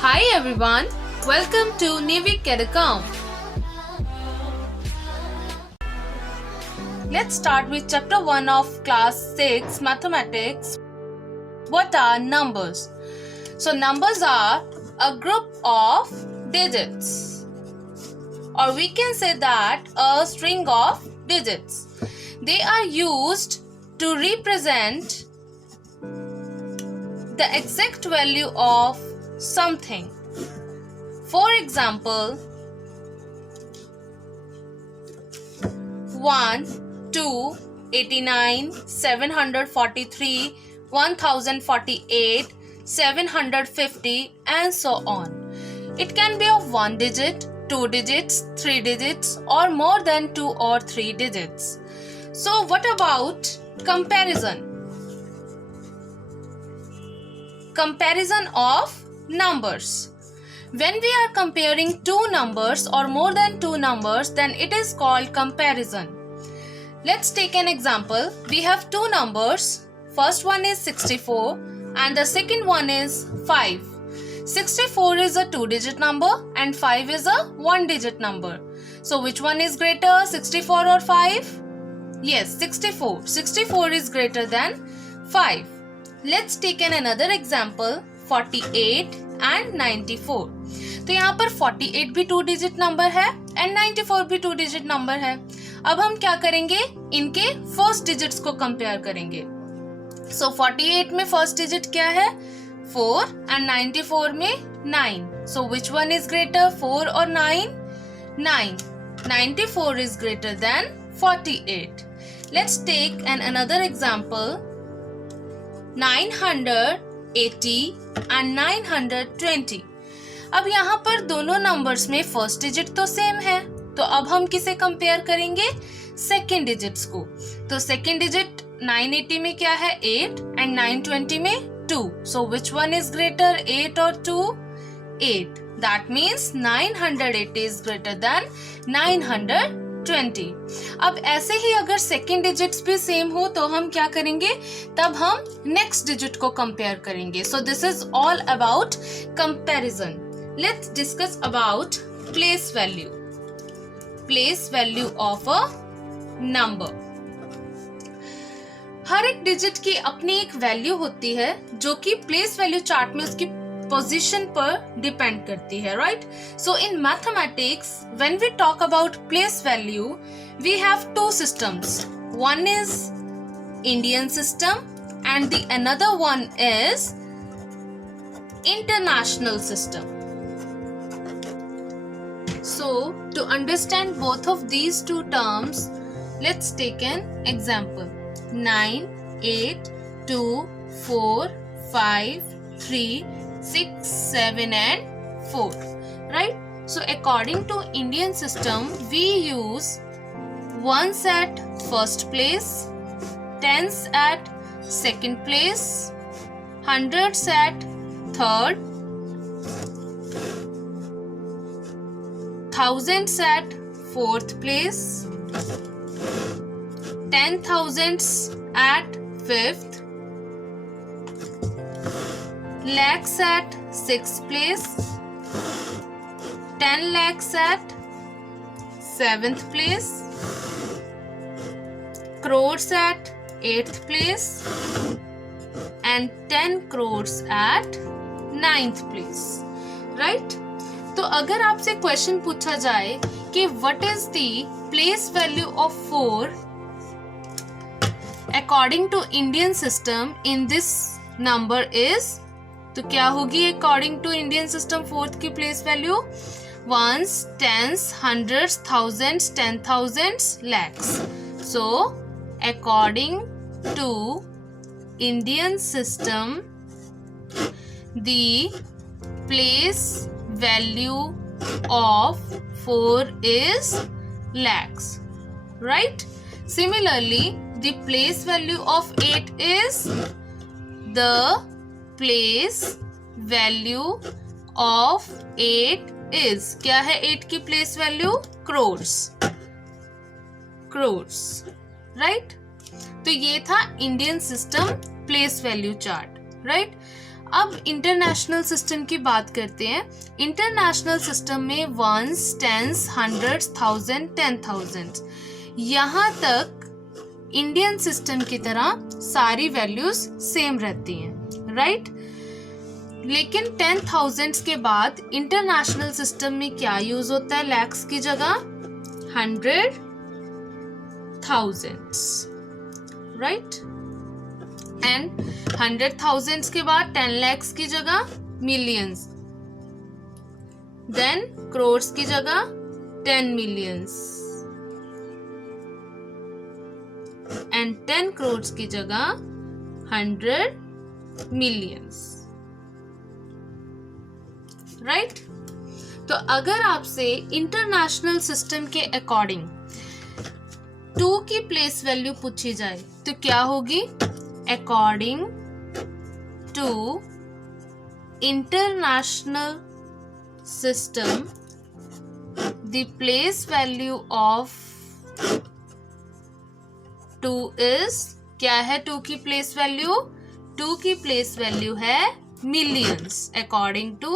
Hi everyone, welcome to Nivik.com. Let's start with chapter 1 of class 6 mathematics. What are numbers? So numbers are a group of digits, or we can say that a string of digits. They are used to represent the exact value of something. For example, 1, 2, 89, 743, 1048, 750 and so on. It can be of 1 digit, 2 digits, 3 digits or more than 2 or 3 digits. So what about comparison? Comparison of numbers. When we are comparing two numbers or more than two numbers, then it is called comparison. Let's take an example. We have two numbers. First one is 64 and the second one is 5. 64 is a 2-digit number and 5 is a 1-digit number. So which one is greater, 64 or 5? Yes, 64. 64 is greater than 5. Let's take another example, 48 and 94. तो यहाँ पर 48 भी 2 digit number है and 94 भी 2 digit number है. अब हम क्या करेंगे, इनके फर्स्ट डिजिट्स को कंपेयर करेंगे. सो 48 में फर्स्ट डिजिट क्या है, 4 एंड 94 में 9. सो विच वन इज ग्रेटर, 4 और 9? 9. 94 is greater than 48. Let's take another example. 980 and 920. अब यहाँ पर दोनों नंबर्स में फर्स्ट डिजिट तो सेम है, तो अब हम किसे कंपेयर करेंगे, सेकेंड डिजिट्स को. तो सेकेंड डिजिट 980 में क्या है, 8 एंड 920 में 2. सो विच वन इज ग्रेटर, 8 और 2? 8. That means 980 is greater than 920. अब ऐसे ही अगर सेकेंड डिजिट्स भी सेम हो तो हम क्या करेंगे, तब हम नेक्स्ट डिजिट को कंपेयर करेंगे. So this is all about comparison. Let's discuss about place value. Place value of a number. हर एक डिजिट की अपनी एक वैल्यू होती है जो कि प्लेस वैल्यू चार्ट में उसकी पोजीशन पर डिपेंड करती है, right? So in mathematics when we talk about place value we have two systems. One is Indian system and the another one is international system. So to understand both of these two terms, let's take an example. 9, 8, 2, 4, 5, 3, 6, 7 and 4. Right? So according to Indian system, we use ones at first place, tens at second place, hundreds at third, thousands at fourth place, 10,000s at fifth, lakhs at sixth place, 10 lakhs at seventh place, crores at eighth place, and 10 crores at ninth place. Right? तो अगर आपसे question पूछा जाए कि what is the place value of 4 according to Indian system in this number is, तो क्या होगी according to Indian system fourth की place value, ones, tens, hundreds, thousands, 10,000s, lakhs. So according to Indian system the place value of 4 is lakhs, right? Similarly, the place value of 8 is, the place value of 8 is, क्या है 8 की place value, crores. crores, right? तो ये था Indian system place value chart, right? अब international system की बात करते हैं। इंटरनेशनल सिस्टम में वंस, टेंस, हंड्रेड्स, थाउजेंड, 10,000 यहाँ तक इंडियन सिस्टम की तरह सारी वैल्यूज सेम रहती हैं, राइट। लेकिन 10,000 के बाद इंटरनेशनल सिस्टम में क्या यूज होता है? लैक्स की जगह 100,000, राइट। एंड 100,000 के बाद 10 lakhs की जगह मिलियंस, देन क्रोर्स की जगह 10 millions एंड 10 crores की जगह 100 millions, राइट। तो अगर आपसे इंटरनेशनल सिस्टम के अकॉर्डिंग 2 की प्लेस वैल्यू पूछी जाए तो क्या होगी? According to international system, the place value of 2 is, क्या है 2 की प्लेस वैल्यू? 2 की प्लेस वैल्यू है millions according to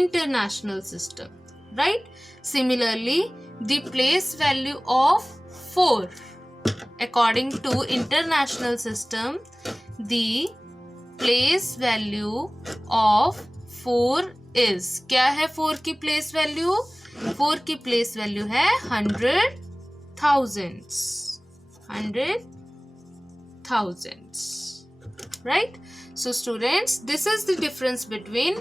international system, right? Similarly, the place value of 4 according to international system, the place value of 4 is, क्या है 4 की place value? 4 की place value है 100,000, right? So students, this is the difference between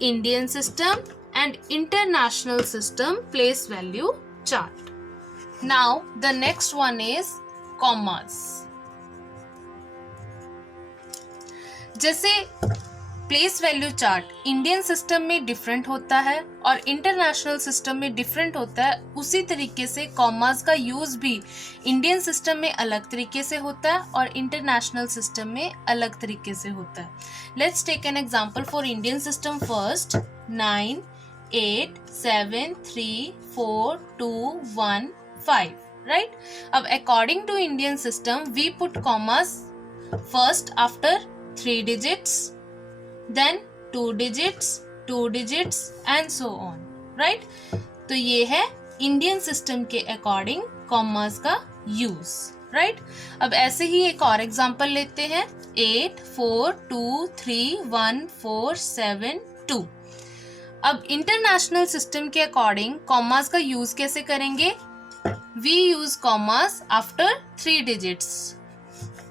Indian system and international system place value chart. Now the next one is commas. जैसे place value chart Indian system में different होता है और international system में different होता है, उसी तरीके से कॉमास का यूज भी इंडियन सिस्टम में अलग तरीके से होता है और इंटरनेशनल सिस्टम में अलग तरीके से होता है। Let's take an example for Indian system first. 9, 8, 7, 3, 4, 2, 1, 5, right? अब according to Indian system, we put commas first after 3 digits, then 2 digits, 2 digits and so on, right? तो ये है Indian system के according commas का use, right? अब ऐसे ही एक और एग्जांपल लेते हैं। 8, 4, 2, 3, 1, 4, 7, 2। अब इंटरनेशनल सिस्टम के अकॉर्डिंग कॉमास का यूज कैसे करेंगे? We use commas after 3 digits,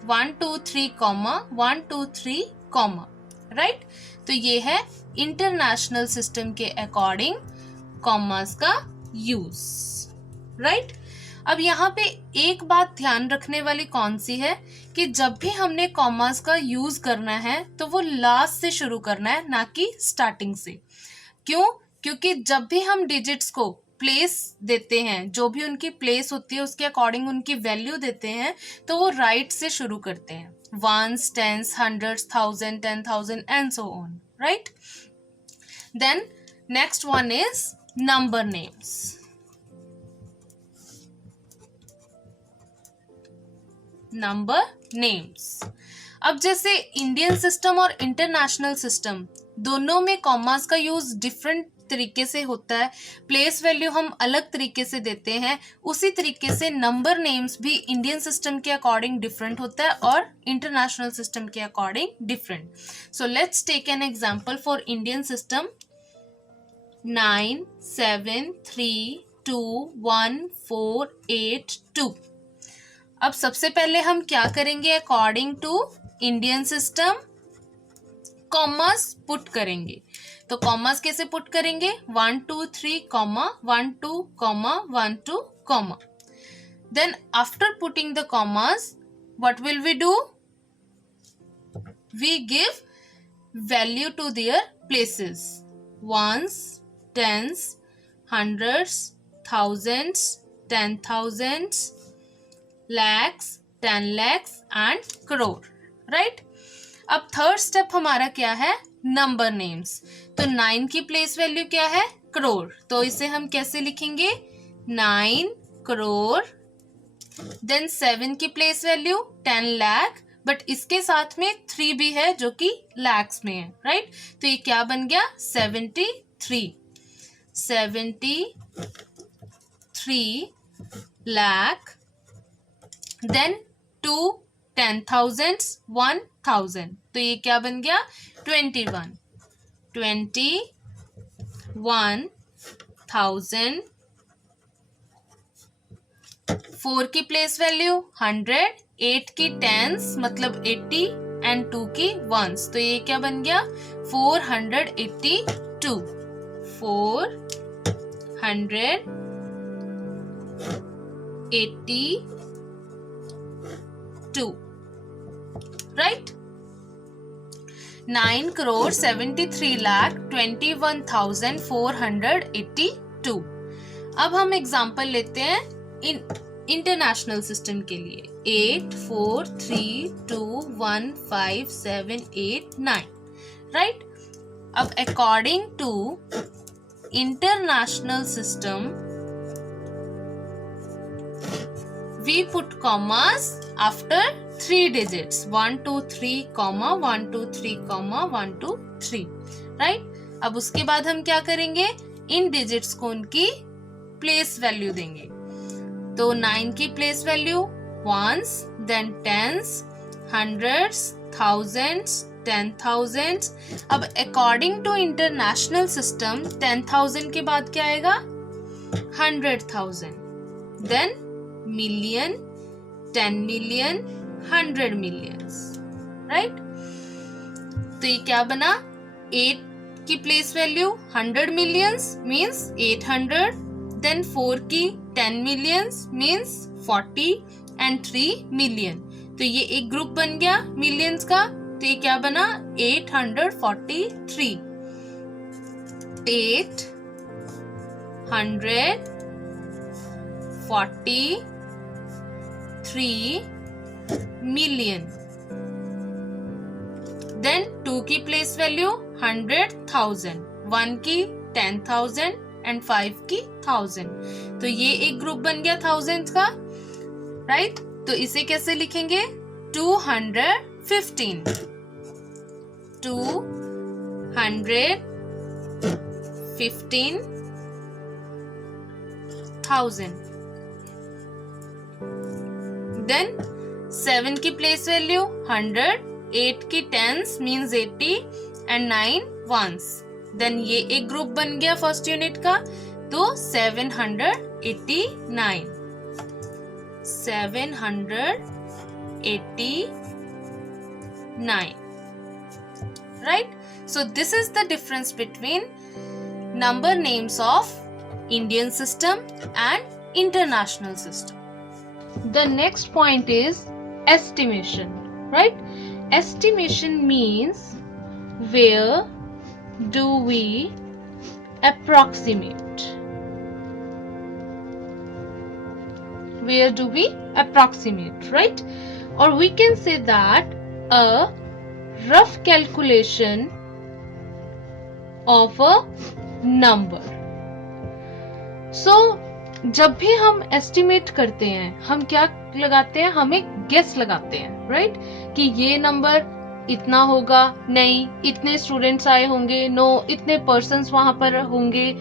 1 2 3 comma 1 2 3 comma, right? तो ये है इंटरनेशनल सिस्टम के अकॉर्डिंग कॉमास का यूज, right? अब यहाँ पे एक बात ध्यान रखने वाली कौन सी है कि जब भी हमने कॉमास का यूज करना है तो वो लास्ट से शुरू करना है, ना कि स्टार्टिंग से। क्यों? क्योंकि जब भी हम डिजिट्स को प्लेस देते हैं, जो भी उनकी प्लेस होती है उसके अकॉर्डिंग उनकी वैल्यू देते हैं, तो वो राइट से शुरू करते हैं। Ones, tens, hundreds, 1000, 10,000 and so on, right? Then next one is number names. Number names. अब जैसे इंडियन सिस्टम और इंटरनेशनल सिस्टम दोनों में कॉमास का यूज डिफरेंट तरीके से होता है, प्लेस वैल्यू हम अलग तरीके से देते हैं, उसी तरीके से नंबर नेम्स भी इंडियन सिस्टम के अकॉर्डिंग डिफरेंट होता है और इंटरनेशनल सिस्टम के according different. So let's take an example for Indian system. 9, 7, 3, 2, 1, 4, 8, 2। अब सबसे पहले हम क्या करेंगे? According to Indian system commas put करेंगे। तो कॉमास कैसे पुट करेंगे? 1 2 3 comma 1 2 comma 1 2 comma. Then after putting the commas what will we do? We give value to their places. Ones, tens, hundreds, thousands, 10,000s, lakhs, 10 lakhs and crore, right? अब third step हमारा क्या है? Number names. तो 9 की place value क्या है? करोड़। तो इसे हम कैसे लिखेंगे? 9 करोड़। देन 7 की प्लेस वैल्यू 10 लाख, बट इसके साथ में 3 भी है जो कि लैक्स में है, राइट। तो ये क्या बन गया 73 लाख, देन 2 10,000 1,000, तो ये क्या बन गया 21,000। 4 की प्लेस वैल्यू 100, 8 की टेंस मतलब 80 एंड 2 की वंस, तो ये क्या बन गया 482 482, राइट। 9,73,21,482। अब हम एग्जाम्पल लेते हैं इंटरनेशनल सिस्टम के लिए 8 4 3 2 1 5 7 8 9, राइट। अब according to international system we put commas after 3 digits 1 2 3 comma 1 2 3 comma 1 2 3, right. अब उसके बाद हम क्या करेंगे इन डिजिट्स को उनकी प्लेस वैल्यू देंगे। तो 9 की place value ones, then tens, hundreds, thousands, 10,000। अब अकॉर्डिंग टू इंटरनेशनल सिस्टम 10,000 के बाद क्या आएगा 100,000, then million, 10 million, 100 millions, right. तो ये क्या बना 8 की place value 100 millions means 800, then 4 की 10 मिलियंस मींस 40 एंड 3 मिलियन, तो ये एक ग्रुप बन गया मिलियंस का। तो ये क्या बना 843 मिलियन। देन 2 की प्लेस वैल्यू 100,000, 1 की 10,000 एंड 5 की 1000, तो ये एक ग्रुप बन गया थाउजेंड्स का, राइट। तो इसे कैसे लिखेंगे 215 215,000। देन 7 की प्लेस वैल्यू 100, 8 की tens means 80 and 9 ones, then ये एक ग्रुप बन गया फर्स्ट यूनिट का। तो 789, right? So this is the difference between number names of Indian system and international system. The next point is estimation, right? Estimation means where do we approximate? Where do we approximate, right? Or we can say that a rough calculation of a number. So जब भी हम estimate करते हैं हम क्या लगाते हैं, हम एक गेस लगाते हैं, राइट? कि ये नंबर इतना होगा, नहीं इतने स्टूडेंट्स आए होंगे, नो इतने पर्सन्स वहां पर होंगे।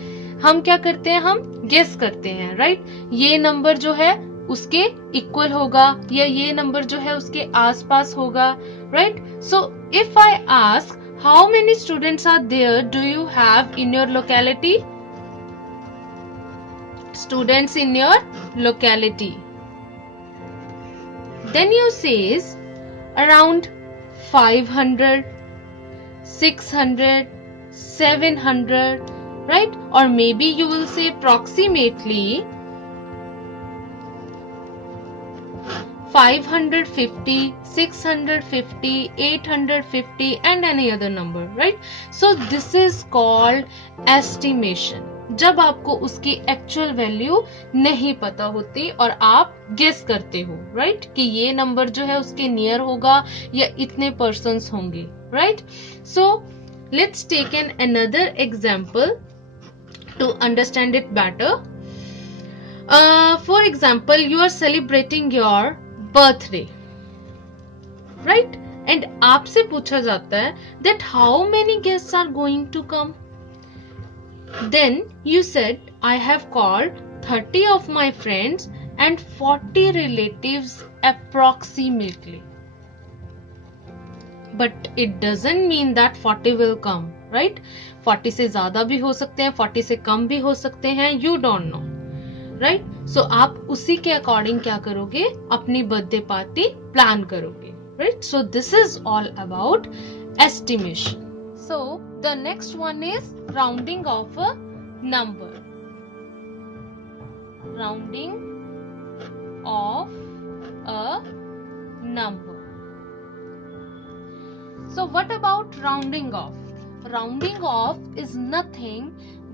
हम क्या करते हैं, हम गेस करते हैं, राइट? ये नंबर जो है उसके इक्वल होगा या ये नंबर जो है उसके आसपास होगा, right? So if I ask how many students are there do you have in your locality? Students in your locality. Then you says around 500, 600, 700, right? Or maybe you will say approximately 550, 650, 850 and any other number, right? So this is called estimation. जब आपको उसकी actual value नहीं पता होती और आप guess करते हो, राइट? कि ये नंबर जो है उसके नियर होगा या इतने पर्सन्स होंगे, right? So let's take an another example to understand it better. For example, you are celebrating your birthday. Right? And आपसे पूछा जाता है that how many guests are going to come, then you said I have called 30 of my friends and 40 relatives approximately. But it doesn't mean that 40 will come, right? 40 से ज्यादा भी हो सकते हैं, 40 से कम भी हो सकते हैं, you don't know, right? So आप उसी के अकॉर्डिंग क्या करोगे, अपनी बर्थडे पार्टी प्लान करोगे, right? So this is all about estimation. So the next one is rounding of a number. Rounding of a number. So what about rounding off? Rounding off is nothing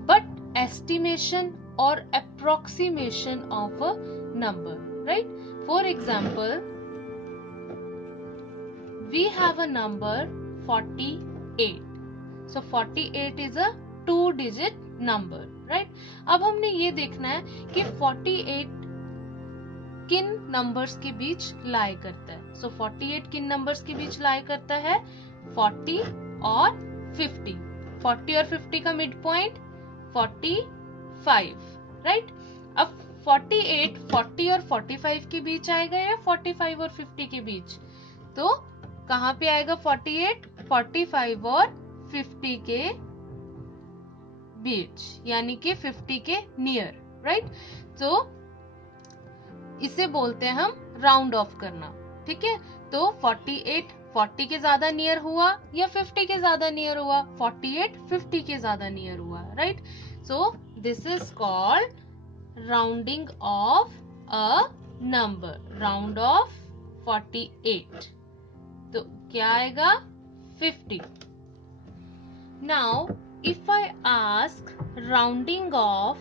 but estimation or approximation of a number, right? For example, we have a number 48. So 48 is a 2-digit number, right? अब हमने ये देखना है कि 48 किन numbers के बीच लाई करता है. सो 48 किन नंबर्स के बीच लाई करता है, 40 और 50. 40 और 50 का मिड पॉइंट 45, राइट? अब 48 40 और 45 के बीच आएगा या 45 और 50 के बीच? तो कहां पे आएगा 48? 45 और 50 के बीच, यानी कि 50 के नियर, राइट? तो इसे बोलते हैं हम राउंड ऑफ करना, ठीक है? तो 48 40 के ज्यादा नियर हुआ या 50 के ज्यादा नियर हुआ? 48 50 के ज्यादा नियर हुआ, right? So this is called rounding off a number. Round of 48, तो क्या आएगा? 50. Now if I ask rounding off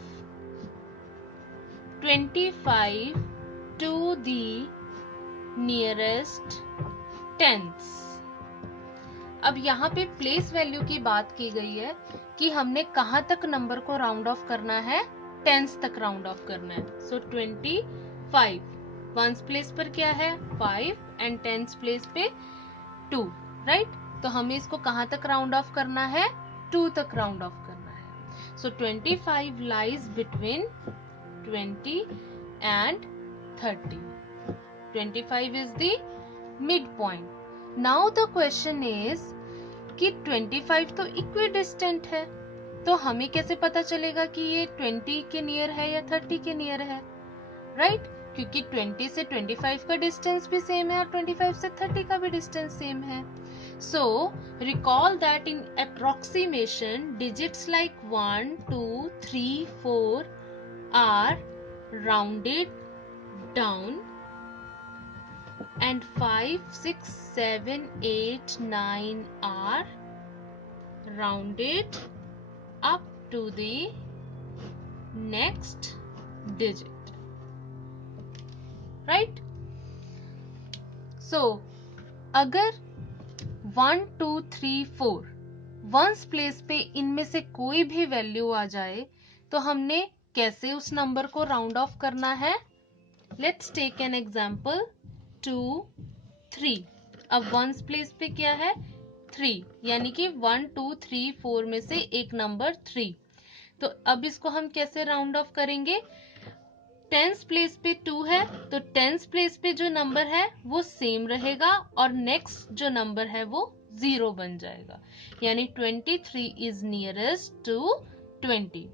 25 to the nearest tens. अब यहाँ पे प्लेस वैल्यू की बात की गई है कि हमने कहां तक नंबर को राउंड ऑफ करना है, टेंस तक राउंड ऑफ करना है. सो 25 वंस प्लेस पर क्या है 5 एंड टेंस प्लेस पे 2, राइट? तो हमें इसको कहां तक राउंड ऑफ करना है, 2 तक राउंड ऑफ करना है. सो 25 lies between 20 and 30. 25 is the midpoint. Now the question is कि 25 तो इक्विडिस्टेंट है, तो हमें कैसे पता चलेगा कि ये 20 के नियर है या 30 के नियर है, राइट? क्योंकि 20 से 25 का डिस्टेंस भी सेम है और 25 से 30 का भी डिस्टेंस सेम है. So recall that in approximation digits like 1, 2, 3, 4 are rounded down and 5, 6, 7, 8, 9 are rounded up to the next digit, right? So अगर 1, 2, 3, 4 वंस प्लेस पे इनमें से कोई भी वैल्यू आ जाए तो हमने कैसे उस नंबर को राउंड ऑफ करना है? Let's take an example 2, 3. अब वंस प्लेस पे क्या है 3, यानी कि 1, 2, 3, 4 में से एक नंबर 3. तो अब इसको हम कैसे राउंड ऑफ करेंगे? टेंस प्लेस पे 2 है तो टेंस प्लेस पे जो नंबर है वो सेम रहेगा और नेक्स्ट जो नंबर है वो 0 बन जाएगा, यानी 23 इज नियरेस्ट टू 20.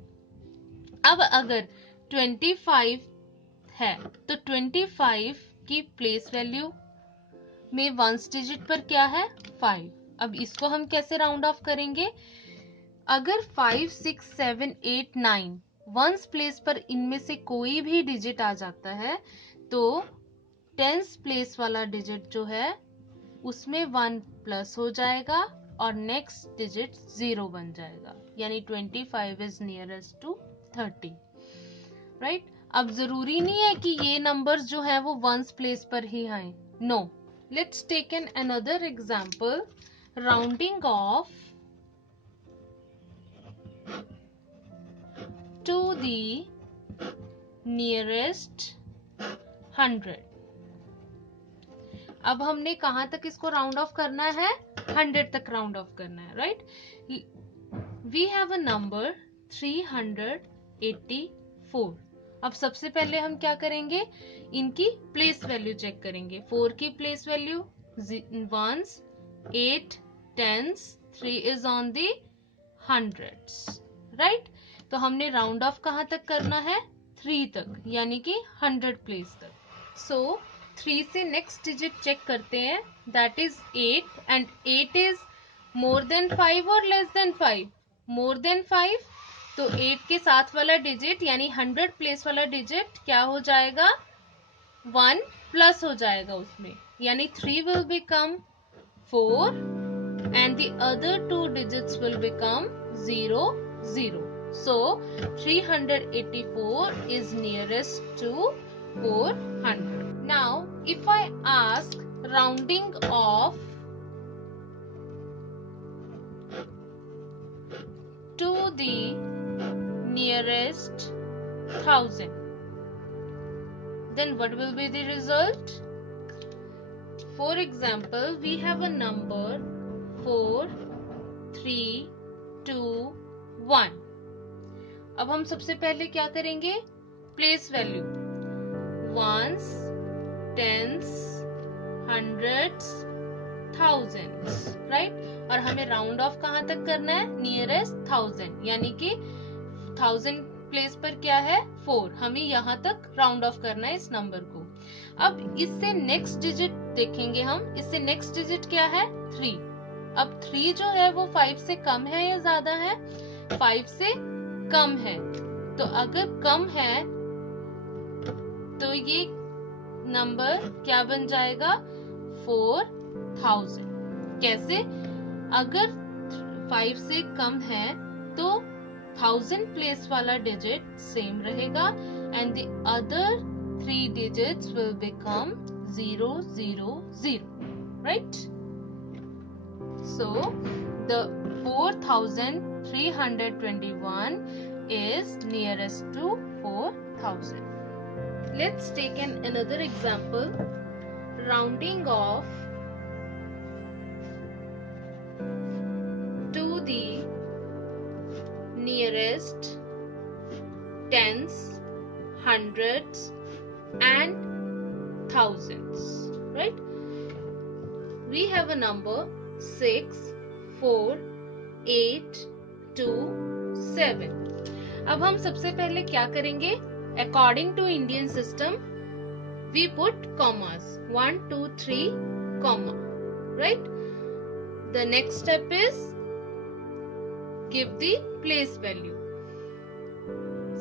अब अगर 25 है तो 25 की प्लेस वैल्यू में वंस डिजिट पर क्या है 5. अब इसको हम कैसे राउंड ऑफ करेंगे? अगर 5, 6, 7, 8, 9 वंस प्लेस पर इनमें से कोई भी डिजिट आ जाता है तो टेंस प्लेस वाला डिजिट जो है उसमें 1 प्लस हो जाएगा और नेक्स्ट डिजिट 0 बन जाएगा, यानी 25 इज नियरेस्ट टू 30, राइट? अब जरूरी नहीं है कि ये नंबर्स जो है वो वंस प्लेस पर ही आए, no. Let's take an another example, rounding off to the nearest 100. अब हमने कहाँ तक इसको राउंड ऑफ करना है? 100 तक राउंड ऑफ करना है, right? We have a number 384. अब सबसे पहले हम क्या करेंगे? इनकी प्लेस वैल्यू चेक करेंगे. 4 की place value 1s, 8, 10s, 3 is on the hundreds, right? तो हमने राउंड ऑफ कहाँ तक करना है? 3 तक, यानी कि 100 प्लेस तक. सो 3 से नेक्स्ट डिजिट चेक करते हैं, that is 8, and 8 is more than 5 और लेस देन 5? More than 5. तो 8 के साथ वाला डिजिट यानी 100 प्लेस वाला डिजिट क्या हो जाएगा? 1 प्लस हो जाएगा उसमें, यानी 3 will become 4 and the other 2 digits will become 0, 0. So 384 is nearest to 400. Now if I ask rounding off to the nearest 1000, then what will be the result? For example, we have a number 4, 3, 2, 1. अब हम सबसे पहले क्या करेंगे? Place value 1s, 10s, 100s, 1000s, right? और हमें round of कहाँ तक करना है? नियरेस्ट 1000, यानी कि 1000 प्लेस पर क्या है? 4. हमें यहाँ तक राउंड ऑफ करना है इस नंबर को. अब इससे नेक्स्ट डिजिट देखेंगे हम. इससे नेक्स्ट डिजिट क्या है? 3. अब 3 जो है वो 5 से कम है या ज्यादा है? 5 से कम है. तो अगर कम है तो ये नंबर क्या बन जाएगा? 4000. कैसे? अगर 5 से कम है तो 1000 प्लेस वाला डिजिट सेम रहेगा, and the other 3 digits will become 0, 0, 0, right? So the 4321 is nearest to 4000. Let's take another example. Rounding off to the nearest tens, hundreds and thousands, right? We have a number 6, 4, 8, 2, 7. अब हम सबसे पहले क्या करेंगे? According to Indian system, we put commas 1, 2, 3, comma, right? The next step is give the place value.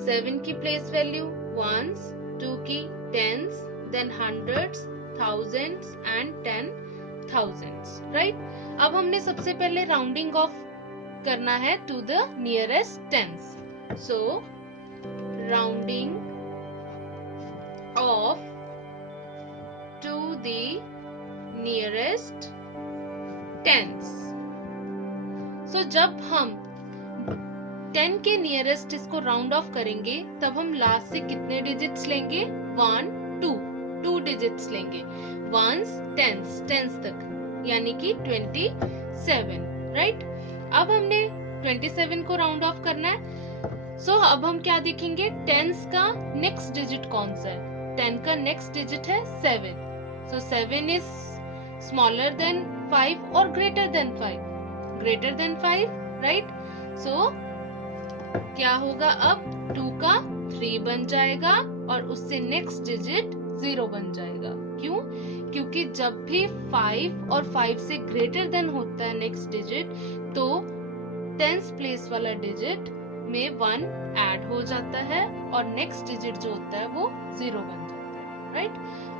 7 की place value 1s, 2 की 10s, then hundreds, thousands and 10,000s, right? अब हमने सबसे पहले राउंडिंग ऑफ करना है to the nearest tens. So rounding off to the nearest tens. So जब हम 10 के नियरेस्ट इसको राउंड ऑफ करेंगे तब हम लास्ट से कितने डिजिट्स लेंगे? 1, 2 डिजिट्स लेंगे. 1s, 10s तक, यानी कि 27, राइट? अब हमने 27 को राउंड ऑफ करना है. सो अब हम क्या देखेंगे? 10s का नेक्स्ट डिजिट कौन सा है? 10 का नेक्स्ट डिजिट है 7. सो 7 इज स्मॉलर देन 5 और greater than 5? Greater than 5, right? So क्या होगा? अब 2 का 3 बन जाएगा और उससे नेक्स्ट डिजिट 0 बन जाएगा. क्यों? क्योंकि जब भी 5 और 5 से ग्रेटर देन होता है नेक्स्ट डिजिट, तो 10th प्लेस वाला डिजिट में 1 ऐड हो जाता है और नेक्स्ट डिजिट जो होता है वो 0 बन जाता है, राइट?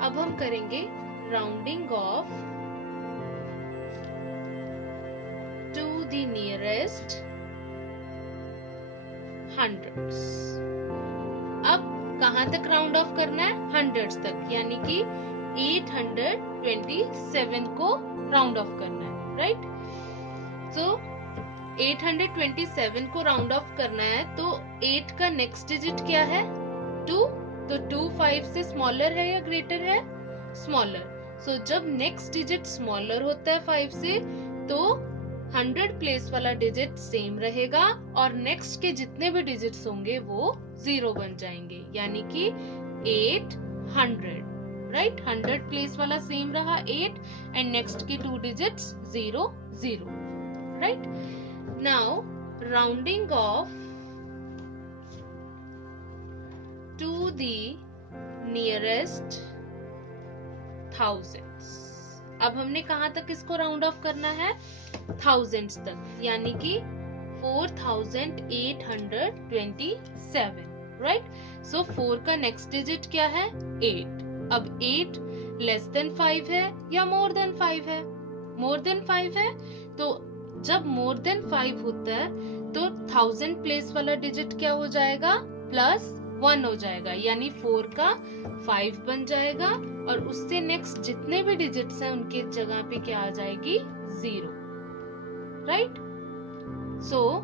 अब हम करेंगे rounding off to the nearest hundreds. अब कहां तक राउंड ऑफ करना है? हंड्रेड्स तक, यानी कि 827 को राउंड ऑफ करना है, राइट? सो 827 को राउंड ऑफ करना है तो 8 का नेक्स्ट डिजिट क्या है? 2. तो 2 5 से स्मॉलर है या ग्रेटर है? स्मॉलर. सो जब नेक्स्ट डिजिट स्मॉलर होता है 5 से तो 100 प्लेस वाला डिजिट सेम रहेगा और नेक्स्ट के जितने भी डिजिट्स होंगे वो 0 बन जाएंगे, यानी कि 800, राइट। 100 प्लेस वाला सेम रहा 8 एंड नेक्स्ट के 2 digits 0 0, right. Now rounding off to the nearest thousands. अब हमने कहां तक इसको राउंड ऑफ करना है? थाउजेंड्स तक, यानी कि 4827, राइट। सो 4 का नेक्स्ट डिजिट क्या है? 8। अब 8 लेस देन 5 है या मोर देन 5 है? मोर देन 5 है, तो जब मोर देन 5 होता है तो 1000 प्लेस वाला डिजिट क्या हो जाएगा? +1 हो जाएगा, यानी 4 का 5 बन जाएगा और उससे नेक्स्ट जितने भी डिजिट्स हैं उनके जगह पे क्या आ जाएगी? 0, right. So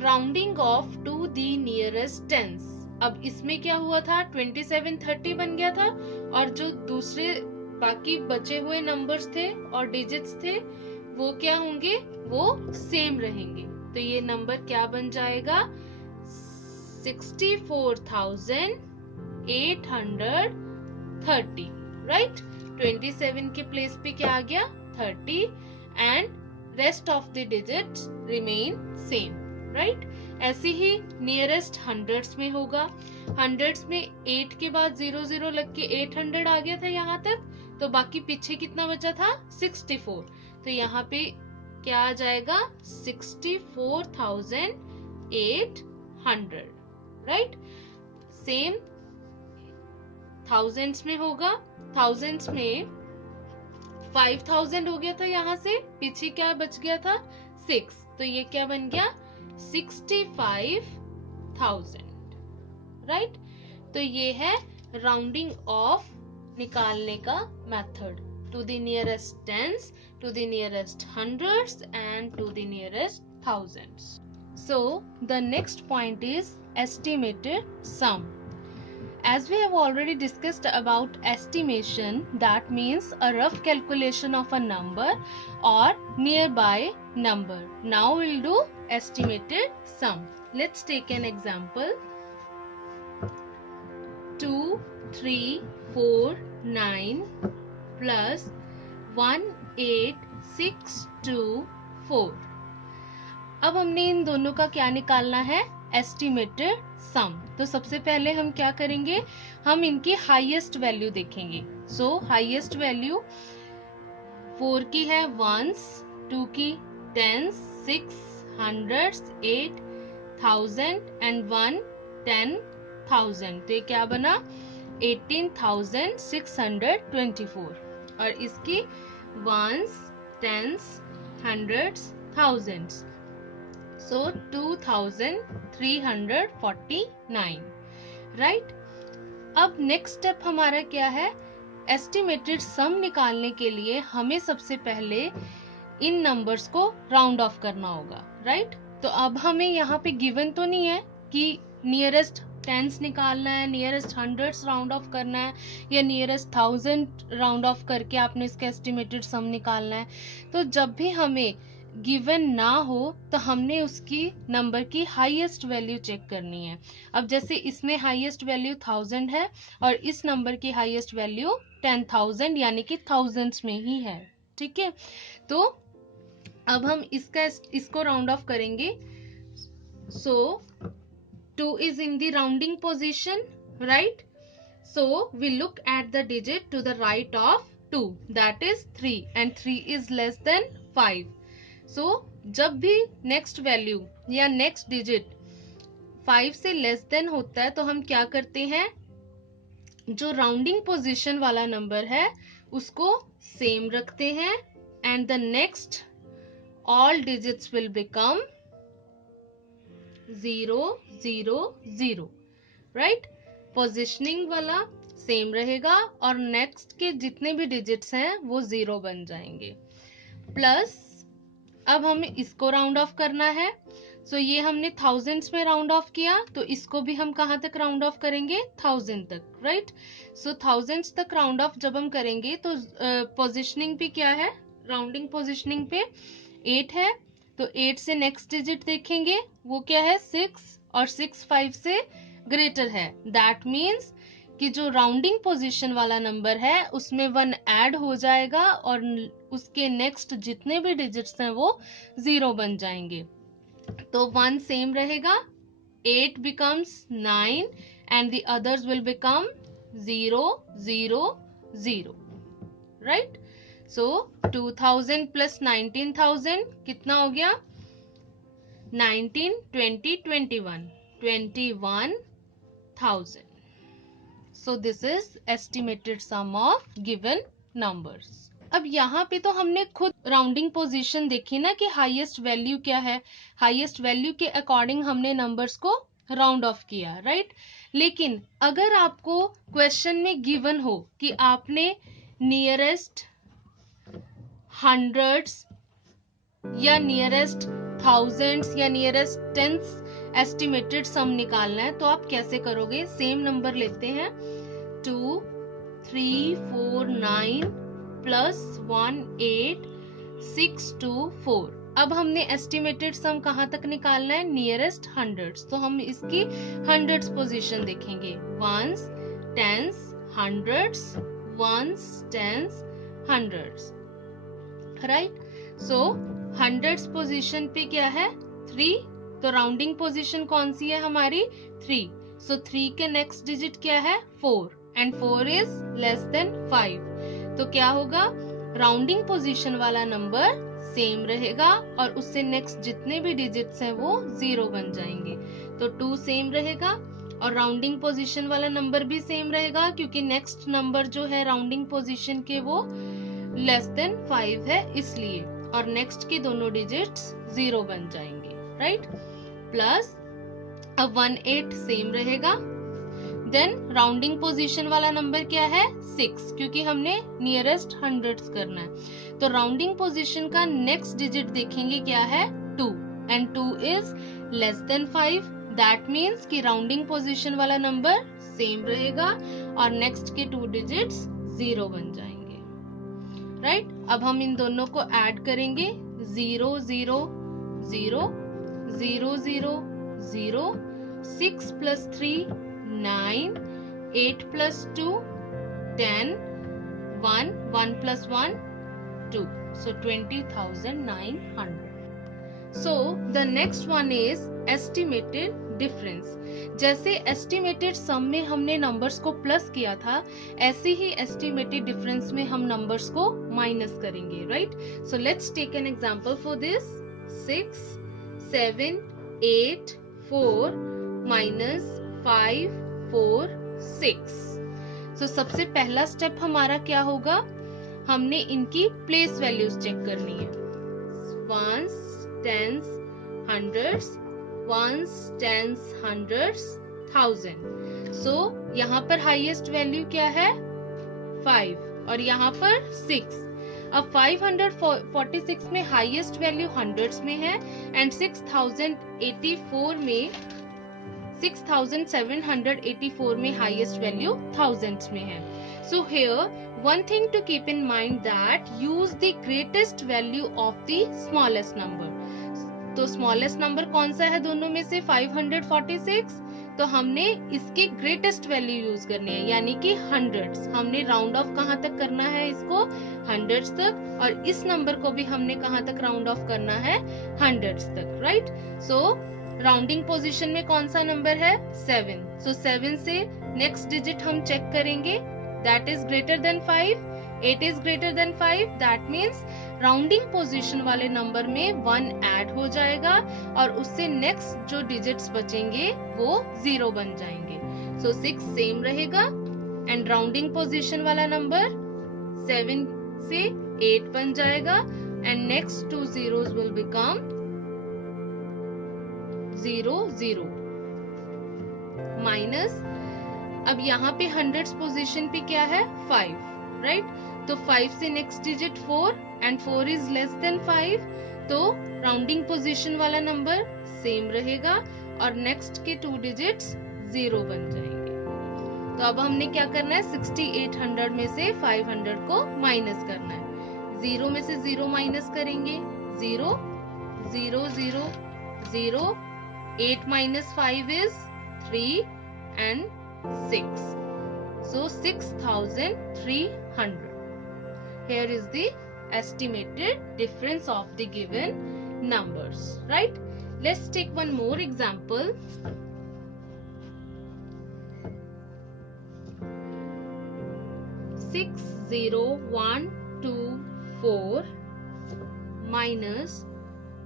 rounding off to the nearest tens. अब इसमें क्या हुआ था? 27 30 बन गया था और जो दूसरे बाकी बचे हुए नंबर्स थे और डिजिट्स थे वो क्या होंगे? वो सेम रहेंगे। तो ये नंबर क्या बन जाएगा? 64,830, राइट। 27 के प्लेस पे क्या आ गया? 30 and rest of the digits remain same, right. ऐसे ही नियरेस्ट हंड्रेड्स में होगा। हंड्रेड्स में 8 के बाद 0 0 लग के 800 आ गया था यहाँ तक, तो बाकी पीछे कितना बचा था? 64। तो यहाँ पे क्या आ जाएगा? 64,800, राइट। सेम थाउजेंड्स में होगा। थाउजेंड्स में 5000 हो गया था, यहाँ से पीछे क्या बच गया था? 6, तो ये क्या बन गया? 65,000, राइट। तो ये है राउंडिंग ऑफ निकालने का method, to the nearest tens, to the nearest hundreds and to the nearest thousands. So the next point is estimated sum. As we have already discussed about estimation, that means a rough calculation of a number or nearby number. Now we'll do estimated sum. Let's take an example. 2 3 4 9 plus 1 8 6 2 4. अब हमने इन दोनों का क्या निकालना है? Estimated सम। तो सबसे पहले हम क्या करेंगे? हम इनकी हाईएस्ट वैल्यू देखेंगे। सो हाईएस्ट वैल्यू 4 की है वंस, 2 की टेंस, 6 हंड्रेड्स, 8 1000 एंड 1 10,000। तो ये क्या बना? 18,624। और इसकी ones, tens, hundreds, thousands, so 2349, right. अब नेक्स्ट स्टेप हमारा क्या है? एस्टिमेटेड सम निकालने के लिए हमें सबसे पहले इन नंबर्स को राउंड ऑफ करना होगा, राइट। तो अब हमें यहाँ पे गिवन तो नहीं है कि नियरेस्ट टेंस निकालना है, नियरेस्ट हंड्रेड्स राउंड ऑफ करना है या नियरेस्ट 1000 राउंड ऑफ करके आपने इसका एस्टिमेटेड सम निकालना है। तो जब भी हमें गिवन ना हो तो हमने उसकी नंबर की हाईएस्ट वैल्यू चेक करनी है। अब जैसे इसमें हाईएस्ट वैल्यू 1000 है और इस नंबर की हाईएस्ट वैल्यू 10,000 यानी कि थाउजेंड्स में ही है, ठीक है। तो अब हम इसको राउंड ऑफ करेंगे। सो 2 is in the rounding position, right? So we look at the digit to the right of 2, that is 3, and 3 is less than 5. So जब भी नेक्स्ट वैल्यू या नेक्स्ट डिजिट 5 से लेस देन होता है तो हम क्या करते हैं? जो राउंडिंग पोजीशन वाला नंबर है उसको सेम रखते हैं and the next all digits will become 0 0 0, right. Positioning वाला सेम रहेगा और नेक्स्ट के जितने भी डिजिट्स हैं वो 0 बन जाएंगे। प्लस अब हमें इसको राउंड ऑफ करना है। सो ये हमने थाउजेंड्स में राउंड ऑफ किया, तो इसको भी हम कहाँ तक राउंड ऑफ करेंगे, 1000 तक, राइट। सो थाउजेंड्स तक राउंड ऑफ जब हम करेंगे तो पोजिशनिंग पे क्या है, राउंडिंग पोजिशनिंग पे 8 है, तो 8 से नेक्स्ट डिजिट देखेंगे वो क्या है 6, और 6 5 से ग्रेटर है। दैट मीन्स कि जो राउंडिंग पोजीशन वाला नंबर है उसमें 1 ऐड हो जाएगा और उसके नेक्स्ट जितने भी डिजिट्स हैं वो 0 बन जाएंगे। तो 1 सेम रहेगा, 8 becomes 9 and the others will become 0 0 0, right? So 2000 plus 19,000 कितना हो गया, 19 20 21 21,000. So this is estimated sum of given numbers. अब यहाँ पे तो हमने खुद राउंडिंग पोजीशन देखी ना कि हाईएस्ट वैल्यू क्या है, हाईएस्ट वैल्यू के अकॉर्डिंग हमने नंबर्स को राउंड ऑफ किया, राइट। लेकिन अगर आपको क्वेश्चन में गिवन हो कि आपने नियरेस्ट हंड्रेड्स या नियरेस्ट थाउजेंड्स या नियरेस्ट टेंस एस्टिमेटेड सम निकालना है, तो आप कैसे करोगे, सेम नंबर लेते हैं 2 3 4 9 प्लस 1 8 6 2 4। अब हमने एस्टिमेटेड सम कहाँ तक निकालना है, नियरेस्ट हंड्रेड्स, तो हम इसकी हंड्रेड्स पोजीशन देखेंगे, ones tens hundreds, ones tens hundreds, right. So hundreds position पे क्या है 3, तो राउंडिंग पोजीशन कौन सी है हमारी 3, सो 3 के नेक्स्ट डिजिट क्या है 4 एंड 4 इज लेस देन 5, तो क्या होगा, राउंडिंग पोजीशन वाला नंबर सेम रहेगा और उससे नेक्स्ट जितने भी डिजिट्स हैं वो 0 बन जाएंगे। तो 2 सेम रहेगा और राउंडिंग पोजीशन वाला नंबर भी सेम रहेगा क्योंकि नेक्स्ट नंबर जो है राउंडिंग पोजीशन के वो लेस देन 5 है इसलिए, और नेक्स्ट के दोनों डिजिट्स 0 बन जाएंगे, राइट। प्लस अब 1 8 सेम रहेगा, देन राउंडिंग पोजीशन वाला नंबर क्या है 6 क्योंकि हमने नियरेस्ट हंड्रेड्स करना है, तो राउंडिंग पोजीशन का नेक्स्ट डिजिट देखेंगे क्या है 2 and 2 is less than 5, that means कि राउंडिंग पोजीशन वाला नंबर सेम रहेगा और नेक्स्ट के 2 डिजिट्स 0 बन जाएंगे, राइट। अब हम इन दोनों को ऐड करेंगे 0 0 0 0 0 0, 6 plus 3 9, 8 plus 2 10, 1 1 plus 1 2, so 20,900. So the next one is estimated difference. जैसे estimated sum में हमने numbers को plus किया था, ऐसे ही estimated difference में हम numbers को minus करेंगे, right? So let's take an example for this. 6 7 8 4 minus 5 4 6. So सबसे पहला स्टेप हमारा क्या होगा, हमने इनकी प्लेस वैल्यूज चेक करनी है, ones tens hundreds, ones tens hundreds, thousand. So यहाँ पर हाईएस्ट वैल्यू क्या है 5 और यहाँ पर 6। अब 546 में हाईएस्ट वैल्यू हंड्रेड्स में है एंड 6784 में हाईएस्ट वैल्यू थाउजेंड्स में है। So here one thing to keep in mind that use the greatest value of the smallest number. तो smallest number कौन सा है दोनों में से 546, तो हमने इसकी greatest value यूज करनी है यानी कि hundreds। हमने राउंड ऑफ कहाँ तक करना है इसको hundreds तक, और इस नंबर को भी हमने कहाँ तक राउंड ऑफ करना है hundreds तक, राइट। सो राउंडिंग पोजीशन में कौन सा नंबर है 7, सो 7 से नेक्स्ट डिजिट हम चेक करेंगे, that is greater than 5, 8 is greater than 5, that means rounding position वाले नंबर में 1 ऐड हो जाएगा और उससे नेक्स्ट जो डिजिट्स बचेंगे वो 0 बन जाएंगे। सो 6 सेम रहेगा एंड राउंडिंग पोजीशन वाला नंबर 7 से 8 बन जाएगा and next 2 zeros will become 0 0 minus, अब यहाँ पे हंड्रेड्स पोजीशन पे क्या है 5, राइट। तो 5 से next digit 4 and 4 is less than 5, तो राउंडिंग पोजीशन वाला नंबर सेम रहेगा और नेक्स्ट के 2 डिजिट्स 0 बन जाएंगे। तो अब हमने क्या करना है, 6800 में से 500 को माइनस करना है। 0 में से 0 माइनस करेंगे, 0 0 0 0, 8 minus 5 is 3 and 6. So 6300. Here is the estimated difference of the given numbers, right? Let's take one more example. 60124 minus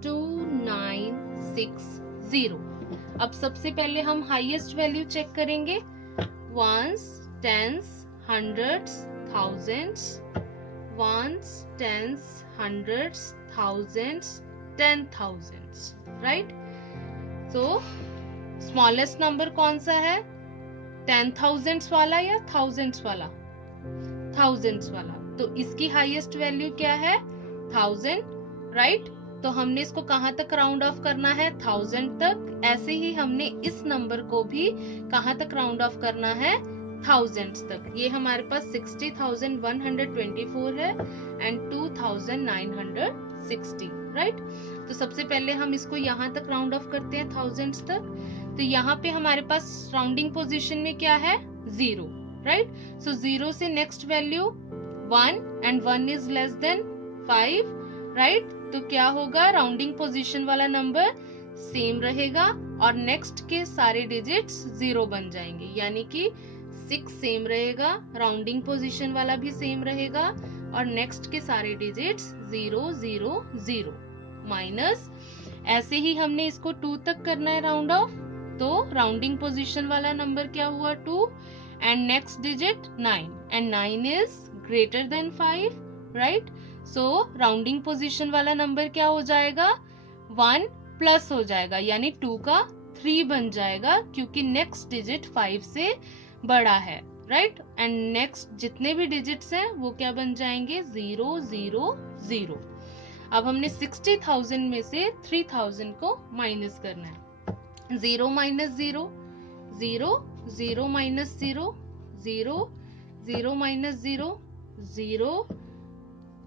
2960. अब सबसे पहले हम हाईएस्ट वैल्यू चेक करेंगे, ones, tens, hundreds, thousands, ones, tens, hundreds, thousands, 10,000s, right? तो smallest number कौन सा है, 10,000s वाला या थाउजेंड्स वाला? थाउजेंड्स वाला। तो इसकी हाईएस्ट वैल्यू क्या है, 1000, राइट? तो हमने इसको कहाँ तक राउंड ऑफ करना है, 1000 तक। ऐसे ही हमने इस नंबर को भी कहाँ तक राउंड ऑफ करना है, थाउजेंड्स तक। ये हमारे पास 60,124 है एंड 2,960, राइट? तो सबसे पहले हम इसको यहाँ तक राउंड ऑफ करते हैं, थाउजेंड्स तक। तो यहाँ पे हमारे पास राउंडिंग पोजीशन में क्या है, 0, राइट? सो 0 से next value 1 and 1 is less than 5, right? तो क्या होगा, राउंडिंग पोजीशन वाला नंबर सेम रहेगा और नेक्स्ट के सारे डिजिट्स 0 बन जाएंगे, यानी कि 6 सेम रहेगा, राउंडिंग पोजीशन वाला भी सेम रहेगा और नेक्स्ट के सारे डिजिट्स 0 0 0 माइनस। ऐसे ही हमने इसको 2 तक करना है राउंड ऑफ। तो राउंडिंग पोजीशन वाला नंबर क्या हुआ, 2 and next digit 9 and 9 is greater than 5, right? So rounding position वाला नंबर क्या हो जाएगा, 1 प्लस हो जाएगा, यानी 2 का 3 बन जाएगा क्योंकि नेक्स्ट डिजिट 5 से बड़ा है, राइट? एंड नेक्स्ट जितने भी डिजिट्स हैं वो क्या बन जाएंगे, 0 0 0। अब हमने 60,000 में से 3000 को माइनस करना है। 0 माइनस 0 0, 0 माइनस 0 0, 0 माइनस 0 0।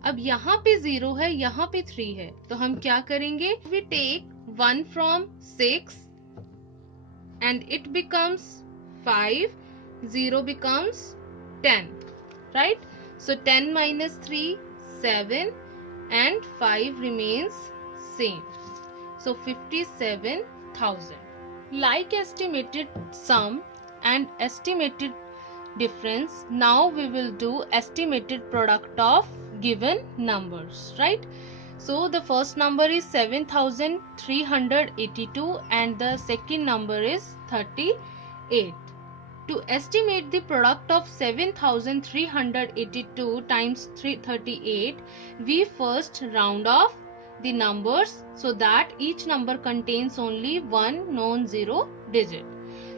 अब यहाँ पे 0 है, यहाँ पे 3 है, तो हम क्या करेंगे, we take 1 from 6 and it becomes 5, 0 becomes 10, right? So 10 minus 3, 7 and 5 remains same. So 57,000. Like estimated sum and estimated difference, now we will do estimated product of given numbers, right? So the first number is 7,382 and the second number is 38. To estimate the product of 7,382 times 338, we first round off the numbers so that each number contains only one non-zero digit.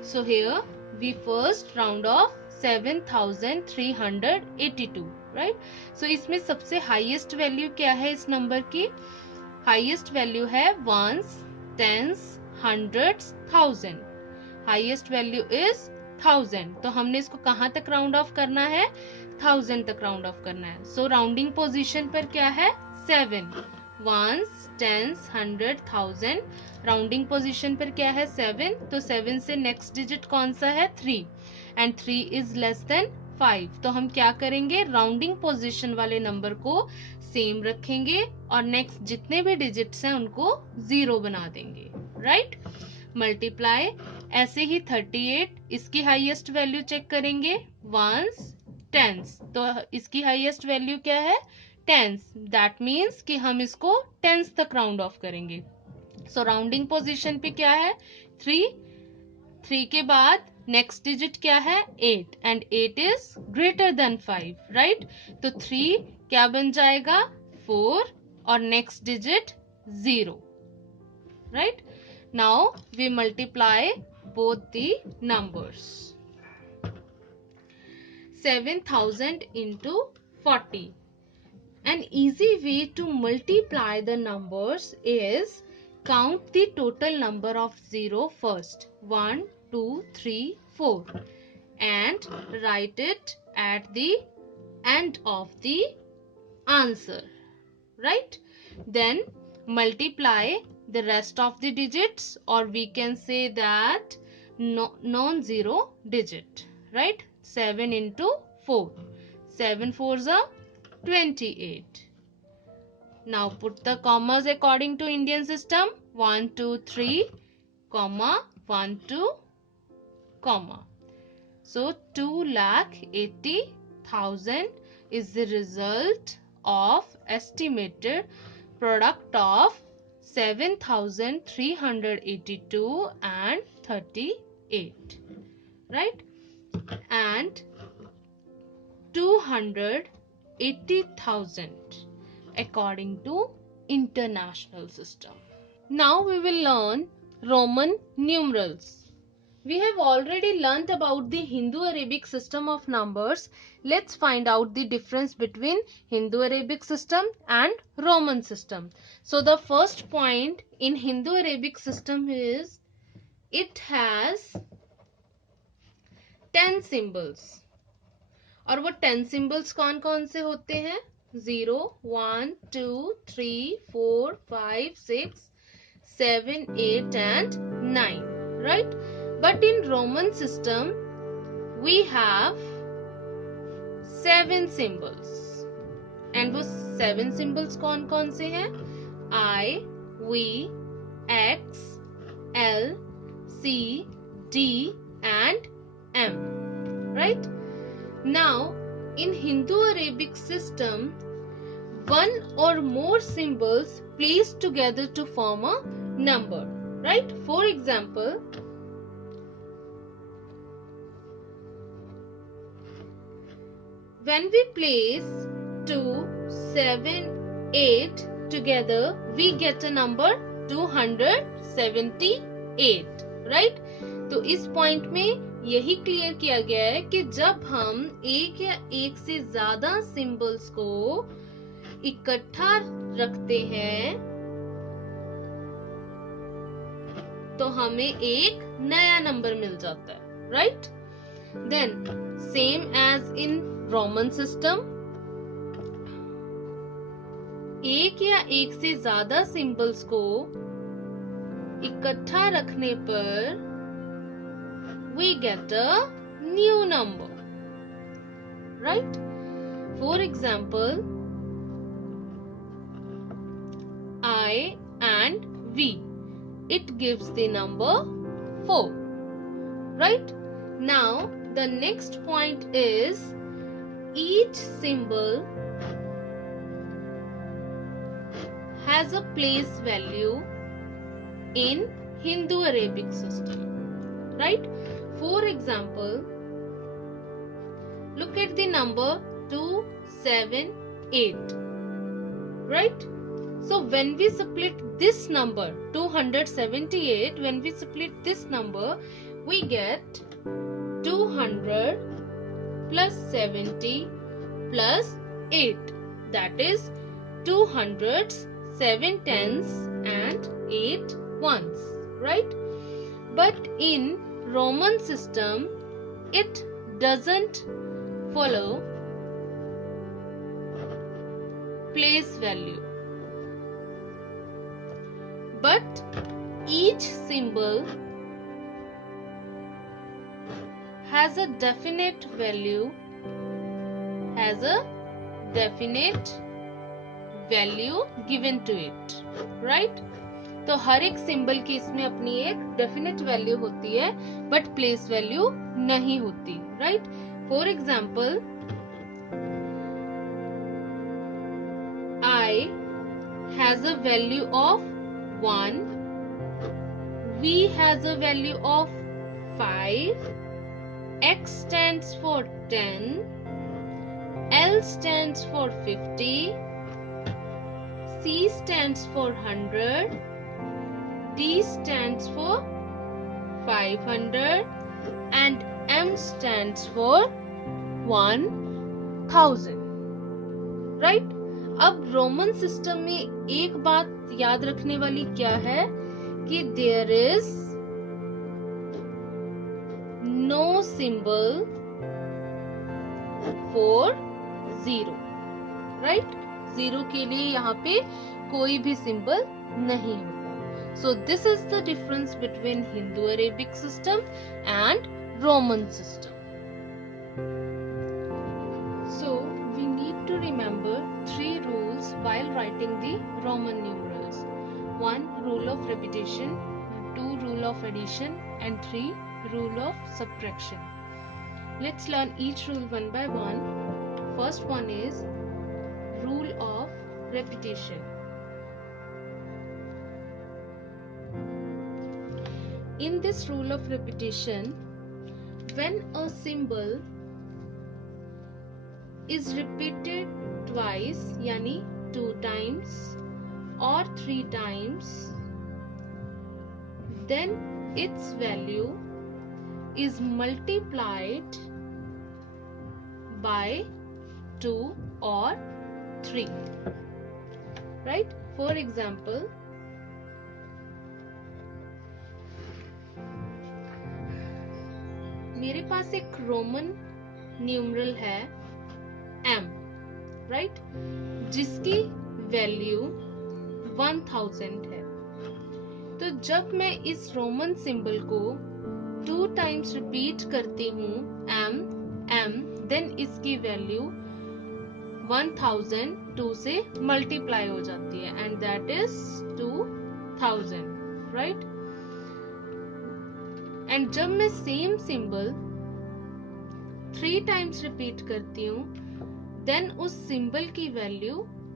So here we first round off 7,382, right? So इसमें सबसे highest value क्या है इस number की, highest value है ones, tens, hundreds, thousand. Highest value is 1000, तो हमने इसको कहाँ तक राउंड ऑफ करना है, 1000 तक राउंड ऑफ करना है। सो राउंडिंग पोजीशन पर क्या है, 7, ones, tens, hundred, thousand. Rounding position पर क्या है, 7, तो 7 से नेक्स्ट डिजिट कौन सा है, 3 एंड 3 इज लेस देन 5। तो हम क्या करेंगे, राउंडिंग पोजीशन वाले नंबर को सेम रखेंगे और नेक्स्ट जितने भी डिजिट्स हैं उनको 0 बना देंगे, राइट? मल्टीप्लाई। ऐसे ही 38, इसकी हाईएस्ट वैल्यू चेक करेंगे, वंस, टेंस, तो इसकी हाईएस्ट वैल्यू क्या है, टेंस। दैट मीन्स कि हम इसको टेंस तक राउंड ऑफ करेंगे। सो राउंडिंग पोजीशन पे क्या है, 3 के बाद नेक्स्ट डिजिट क्या है, 8 and 8 is greater than 5, right? तो 3 क्या बन जाएगा, 4 और next digit 0, right? Now we multiply both the numbers. 7,000 into 40. An easy way to multiply the numbers is count the total number of 0 first. 1, 2, 3, 4. And write it at the end of the answer. Right? Then multiply the rest of the digits, or we can say that non-zero digit. Right? 7 into 4. 7 4s are 28. Now put the commas according to Indian system. 1, 2, 3, comma, 1, 2, comma. So 2,80,000 is the result of estimated product of 7,382 and 38. Right? And 280,000 according to international system. Now we will learn Roman numerals. We have already learnt about the Hindu-Arabic system of numbers. Let's find out the difference between Hindu-Arabic system and Roman system. So the first point in Hindu-Arabic system is it has 10 symbols. और वो 10 symbols कौन कौन से होते हैं? 0, 1, 2, 3, 4, 5, 6, 7, 8 and 9. Right? But in Roman system, we have 7 symbols. And वो 7 symbols कौन कौन से हैं? I, V, X, L, C, D and M. Right? Now, in Hindu-Arabic system, one or more symbols placed together to form a number. Right? For example, when we place 2, 7, 8 together, we get a number 278. Right? तो इस point में यही clear किया गया है कि जब हम एक या एक से ज्यादा सिंबल्स को इकट्ठा रखते हैं तो हमें एक नया नंबर मिल जाता है. Right? Then same as in Roman system, एक या एक से ज्यादा सिंबल्स को इकट्ठा रखने पर we get a new number. Right? For example, I and V. It gives the number 4. Right? Now, the next point is each symbol has a place value in Hindu-Arabic system. Right? For example, look at the number 278. Right? So when we split this number 278, when we split this number, we get 200 plus 70 plus 8. That is 2 hundreds, 7 tens and 8 ones. Right? But in Roman system, it doesn't follow place value. But each symbol has a definite value, given to it. Right? तो हर एक symbol की इसमें अपनी एक definite value होती है, but place value नहीं होती. Right? For example, I has a value of 1, V has a value of 5, X stands for 10, L stands for 50, C stands for 100, D stands for 500 and M stands for 1000. Right? अब Roman system में एक बात याद रखने वाली क्या है कि there is no symbol for zero, right. Zero के लिए यहाँ पे कोई भी सिंबल नहीं होता। So this is the difference between Hindu Arabic system and Roman system. So we need to remember 3 rules while writing the Roman numerals. 1 rule of repetition, 2 rule of addition, and 3 rule of subtraction. Let's learn each rule one by one. First one is rule of repetition. In this rule of repetition, when a symbol is repeated twice, यानी 2 times or 3 times, then its value is multiplied by 2 or 3, right? For example, मेरे पास एक Roman numeral है m, right, जिसकी value 1000 है। तो जब मैं इस रोमन सिंबल को 2 टाइम्स रिपीट करती हूँ m, देन इसकी वैल्यू 1000 2 से मल्टीप्लाई हो जाती है and that is 2000, right. And जब मैं सेम सिंबल 3 टाइम्स रिपीट करती हूँ देन उस सिंबल की वैल्यू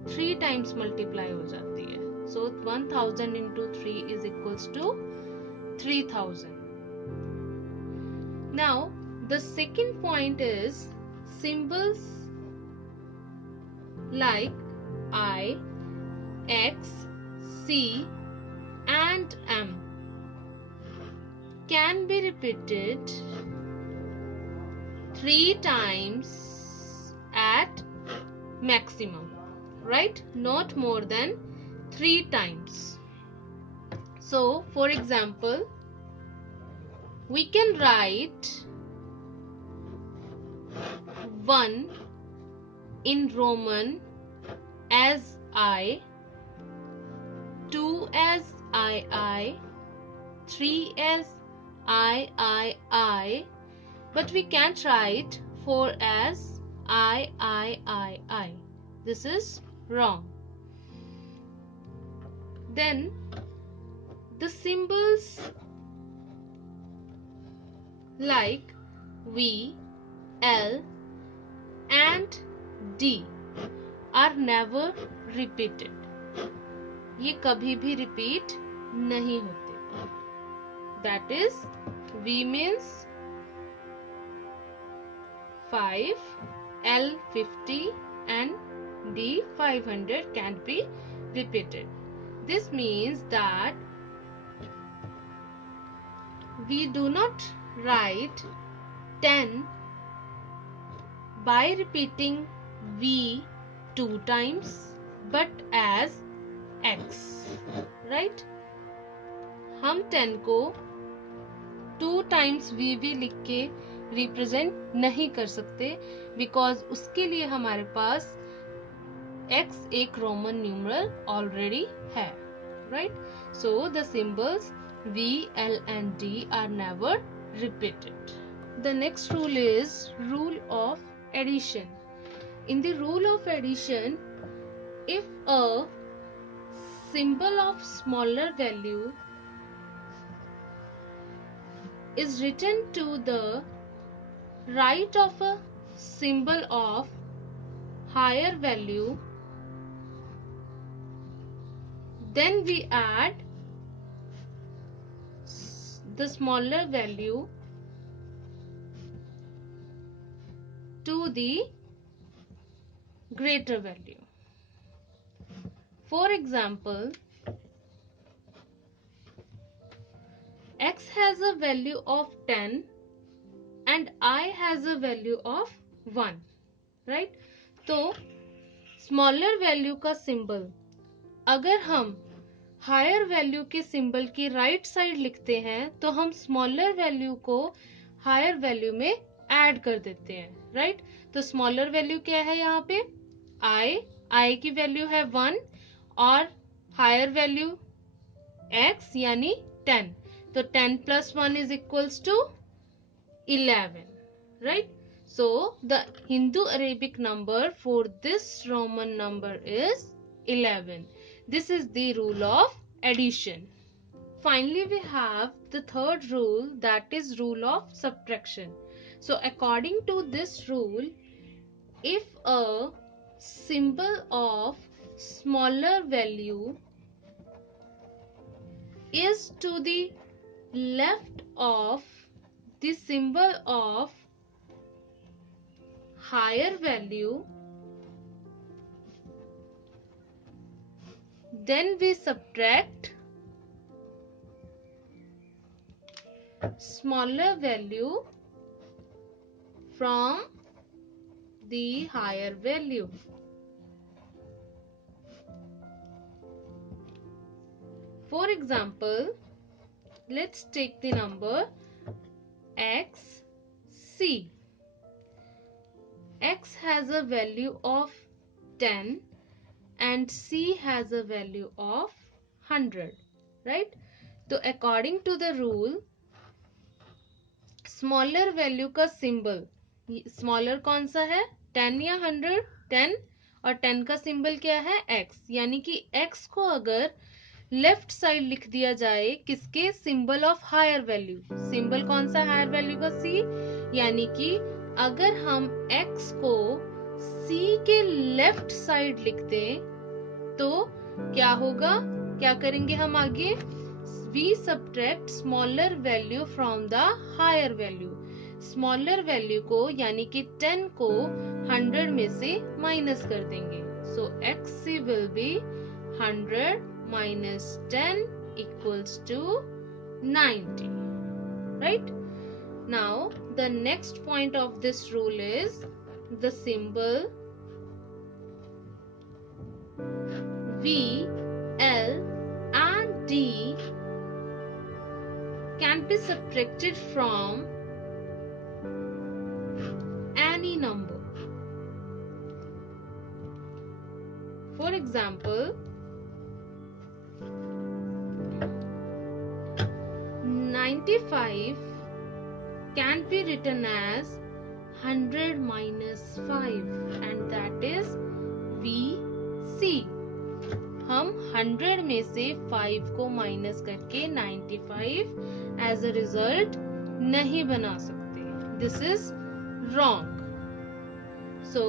3 टाइम्स मल्टीप्लाई हो जाती है। सो 1000 into 3 is equals to 3000. Now the second point is symbols like I, X, C and M can be repeated 3 times at maximum, right? Not more than 3 times. So for example, we can write 1 in Roman as I, 2 as I, 3 as I, but we can't write 4 as I. This is wrong. Then the symbols like V, L and D are never repeated. ये कभी भी repeat नहीं होते. That is, V means 5, L 50 and D 500 can be repeated. This means that we do not write 10 by repeating V 2 times but as X, right? हम 10 को 2 times VV लिख के represent नहीं कर सकते बिकॉज उसके लिए हमारे पास X एक रोमन न्यूमरल ऑलरेडी है, right? So the symbols V, L and D are never repeated. The next rule is rule of addition. In the rule of addition, if a symbol of smaller value is written to the right of a symbol of higher value, then we add the smaller value to the greater value. For example, X has a value of 10 and I has a value of 1, right? तो smaller value का symbol अगर हम higher value के symbol की right side लिखते हैं तो हम स्मॉलर वैल्यू को हायर वैल्यू में ऐड कर देते हैं, राइट। तो स्मॉलर वैल्यू क्या है यहाँ पे, आई की वैल्यू है 1 और हायर वैल्यू x यानी 10। तो 10 plus 1 is equals to 11, right? So the Hindu-Arabic number for this Roman number is 11. This is the rule of addition. Finally, we have the third rule, that is rule of subtraction. So according to this rule, if a symbol of smaller value is to the left of the symbol of higher value, then we subtract smaller value from the higher value. For example, let's take the number xc. X has a value of 10 and c has a value of 100, right? So according to the rule, smaller value का symbol, smaller कौन सा है, 10 या 100, 10, और 10 का symbol क्या है, x, यानी कि x को अगर लेफ्ट साइड लिख दिया जाए किसके, symbol of higher value, symbol कौन सा हायर वैल्यू का, c, यानी कि अगर हम x को c के लेफ्ट साइड लिख दें तो क्या होगा, क्या करेंगे हम आगे, we subtract smaller value from the higher value. Smaller value को यानी कि 10 को 100 में से माइनस कर देंगे. So xc will be 100 minus 10 equals to 90. Right? Now the next point of this rule is the symbol V, L and D can be subtracted from any number. For example, 95 can be written as 100 minus 5 and that is VC. हम 100 में से 5 को minus करके 95 as a result नहीं बना सकते. This is wrong. So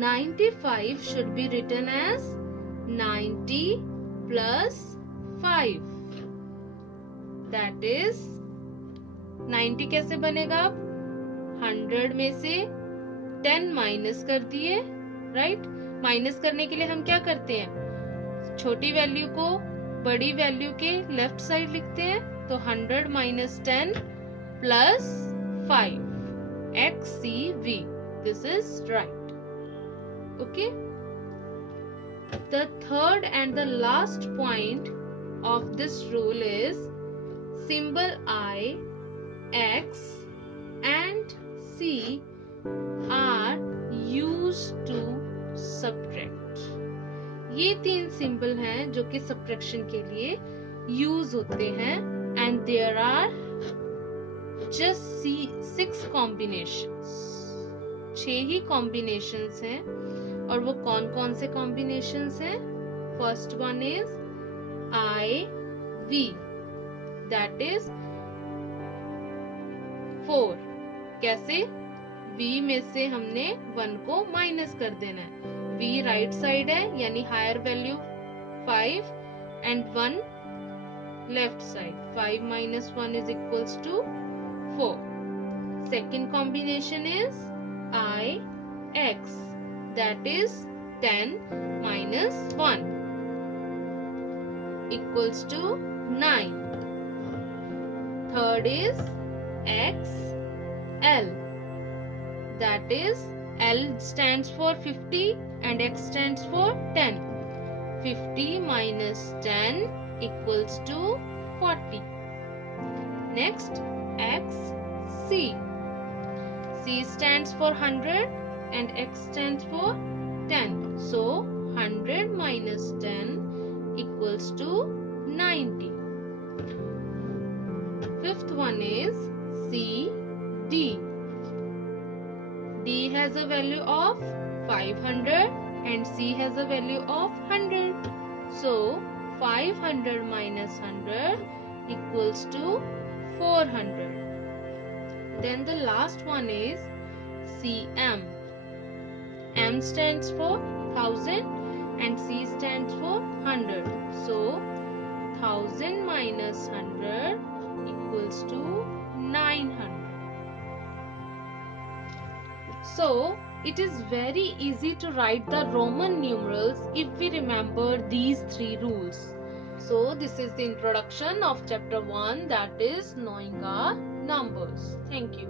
95 should be written as 90 plus 5. That is 90 कैसे बनेगा, 100 में से 10 माइनस कर दिए, राइट. माइनस करने के लिए हम क्या करते हैं, छोटी वैल्यू को बड़ी वैल्यू के लेफ्ट साइड लिखते हैं. तो 100 minus 10 plus 5 XCV. This is right. Okay. The third and the last point of this rule is symbol I, X and C are used to subtract. ये 3 सिंबल हैं जो कि सब्ट्रैक्शन के लिए यूज होते हैं and there are just 6 combinations. 6 ही combinations हैं. और वो कौन कौन से कॉम्बिनेशंस हैं, first one is I V, that is 4. कैसे, v में से हमने 1 को माइनस कर देना है. v राइट साइड है यानी higher value 5 and 1 left side. 5 minus 1 is equals to 4. Second combination is I, X, that is 10 minus 1 equals to 9. Third is X, L, that is L stands for 50 and X stands for 10. 50 minus 10 equals to 40. Next, X, C. C stands for 100 and X stands for 10. So, 100 minus 10 equals to 90. Fifth one is C, D. D has a value of 500 and C has a value of 100. So, 500 minus 100 equals to 400. Then the last one is CM. M stands for 1000 and C stands for 100. So, 1000 minus 100 equals to 900. So, it is very easy to write the Roman numerals if we remember these three rules. So, this is the introduction of chapter 1, that is knowing our numbers. Thank you.